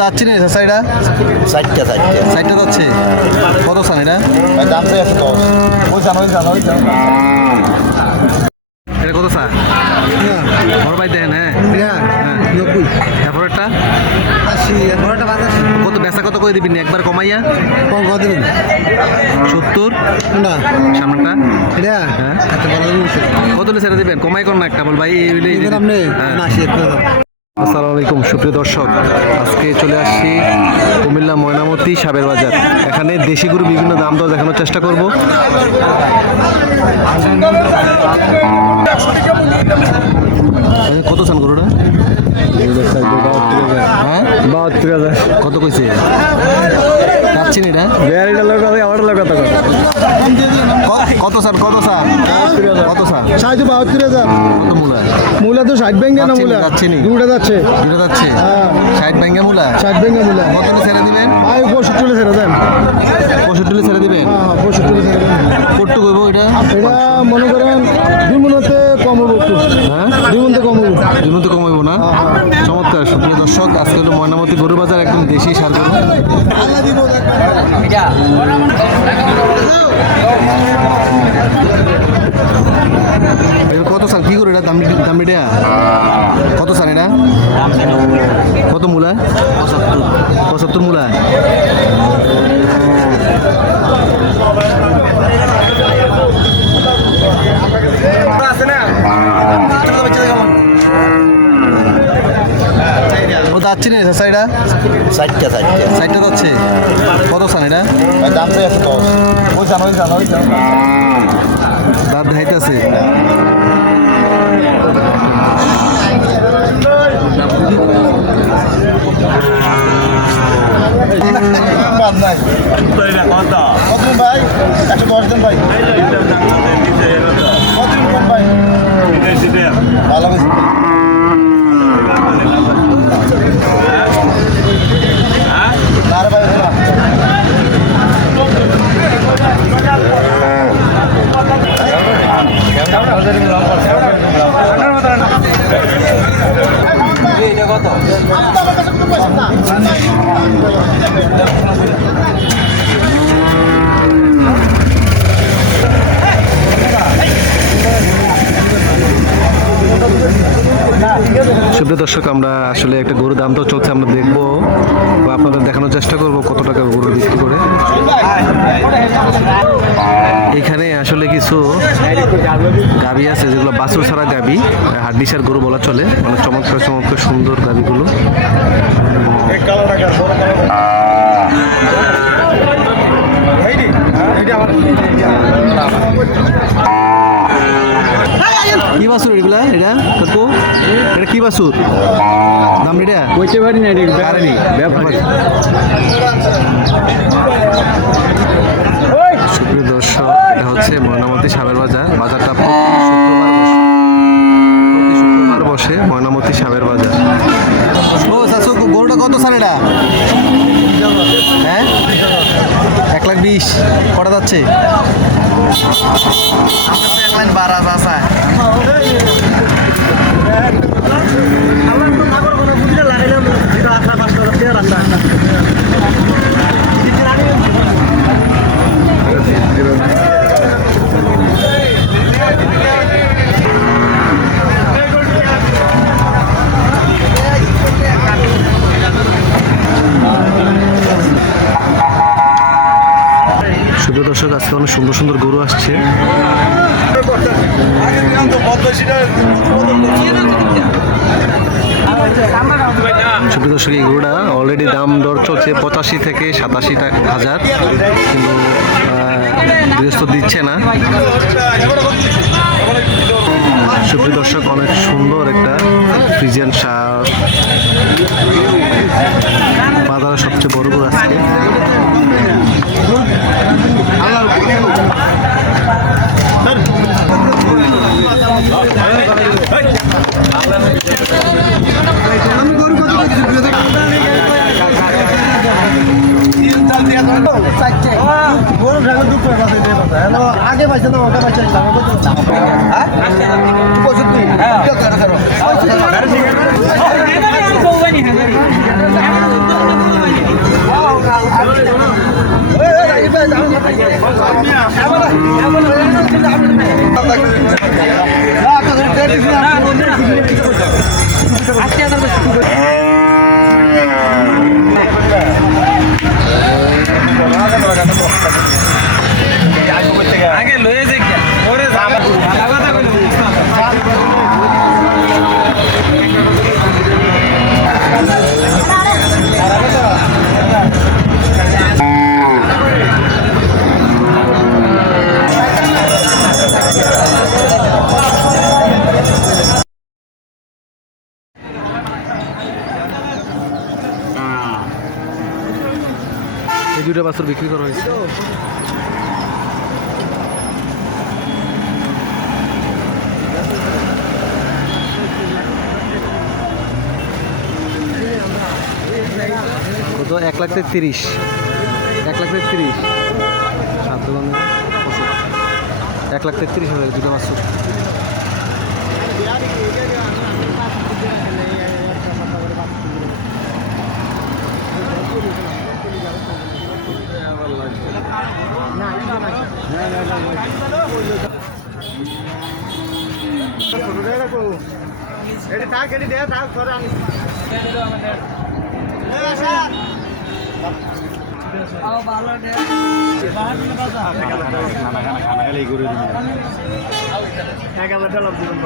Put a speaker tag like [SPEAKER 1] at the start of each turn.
[SPEAKER 1] যাচ্ছে না
[SPEAKER 2] চারটে
[SPEAKER 1] সাইডটা যাচ্ছে। কত সান এটা
[SPEAKER 2] দাম চাই আছে দশ। ওই জানো ওই জানো ওই জানো
[SPEAKER 1] এটা কত বড় ভাই দেখেন হ্যাঁ। হ্যাঁ
[SPEAKER 2] নব্বই।
[SPEAKER 1] এরপরেরটা কত বেচা কত করে দিবি একবার কমাইয়া?
[SPEAKER 2] কম কত দিন
[SPEAKER 1] সত্তর? সামনেটা
[SPEAKER 2] এটা?
[SPEAKER 1] হ্যাঁ। কত হলে দিবেন? কমাই কর না একটা বল ভাই
[SPEAKER 2] আপনি
[SPEAKER 1] আসসালামু আলাইকুম সুপ্রিয় দর্শক। আজকে চলে আসছি কুমিল্লা ময়নামতি সাবের বাজার। এখানে দেশি গরু বিভিন্ন দাম দর দেখানোর চেষ্টা করব। কত চান গরুটা? হ্যাঁ?
[SPEAKER 2] বাহাত্তর হাজার।
[SPEAKER 1] কত কইছে? পাচ্ছেন এটা।
[SPEAKER 2] বিয়ারিটা লোক আমার লোক কত
[SPEAKER 1] স্যার? কত স্যার? কত স্যার?
[SPEAKER 2] সাড়ে বাহাত্তর হাজার।
[SPEAKER 1] কত মূলা?
[SPEAKER 2] মূলা তো ষাট ব্যাংকে না মূলা?
[SPEAKER 1] যাচ্ছে নি।
[SPEAKER 2] দুটা যাচ্ছে।
[SPEAKER 1] দুটো যাচ্ছে?
[SPEAKER 2] হ্যাঁ।
[SPEAKER 1] ষাট ব্যাঙ্গা মূলা?
[SPEAKER 2] ষাট ব্যাংকে মূলা।
[SPEAKER 1] কত ছেড়ে দিবেন?
[SPEAKER 2] ভাই পঁয়ষট্টি ছেড়ে দেন।
[SPEAKER 1] পঁয়ষট্টি ছেড়ে দিবেন?
[SPEAKER 2] হ্যাঁ পঁয়ষট্টি হলে ছেড়ে দেন।
[SPEAKER 1] কট্টু করব এটা?
[SPEAKER 2] এটা মনে করেন দুই মনতে কম হবে একটু।
[SPEAKER 1] হ্যাঁ?
[SPEAKER 2] দুই মনতে কম হবে
[SPEAKER 1] জীবন তো কমাইবো না? চমৎকার সুপ্রিয় দর্শক আজকে হলো ময়নামতি গরু বাজার একদম দেশি সার গরু। কত সাল? কি করে এটা? দাম দাম এটা কত সাল এটা? কত মূলা পঁচাত্তর। মূলা যাচ্ছে না সাইডা
[SPEAKER 2] সাইডটা চারটে
[SPEAKER 1] সাইডটা যাচ্ছে? কত সান এটা?
[SPEAKER 2] দাম তো দশ। ওই জান ওই জান ওই জান
[SPEAKER 1] দাঁত ধাইতেছে
[SPEAKER 2] বাদ নাই কত দিন ভাই একশো দশ দিন ভাই কত দিন কম ভাই ভালো হয়েছে আরে ভাই ওঠো না।
[SPEAKER 1] সুপ্রিয় দর্শক, আমরা আসলে একটা গরুর দাম তো চলছে, আমরা দেখব বা আপনাদের দেখানোর চেষ্টা করব কত টাকা গরু বিক্রি করে। এখানে আসলে কিছু গাবি আছে যেগুলো বাছুর ছাড়া গাবি। হাড্ডিসার গরু বলা চলে। মানে চমৎকার চমৎকার সুন্দর গাবিগুলো। কি বাছুর এগুলা? এটা? কাকু? এটা কি বাছুর? দাম এটা
[SPEAKER 2] কইতে পারি না
[SPEAKER 1] কারেনি সুপ্রিয় দর্শক এটা হচ্ছে ময়নামতি সাবের বাজার। বাজারটা প্রতি শুক্রবার বসে। প্রতি শুক্রবার বসে ময়নামতি সাবের বাজার। ও চাচু গরুটা কত স্যার এটা? হ্যাঁ? এক লাখ বিশ। কটা যাচ্ছে? এক লাখ বারো আছে সুপ্রিয় দর্শক আজকে অনেক সুন্দর সুন্দর গরু আসছে সুপ্রিয় দর্শক, এই অলরেডি দাম দর চলছে পঁচাশি থেকে সাতাশি হাজার। কিন্তু গৃহস্থ দিচ্ছে না। সুপ্রিয় দর্শক, অনেক সুন্দর একটা ফ্রিজিয়ান সার। বাজারের সবচেয়ে বড় গরু আজকে
[SPEAKER 2] গরু ঢাকা দুঃখ কথা দিয়ে কথা হ্যালো আগে পাইছে না ওটা পাইছে না
[SPEAKER 1] বাছুর বিক্রি করা হয়েছে কত? এক লাখ তিরিশ এক লাখ তিরিশ সাত এক লাখ তেত্রিশ হাজার দুটো বাছুর
[SPEAKER 2] এটি থাক এটি দেয়া থাক পরে আমি এক হাজার ডলার দিবেন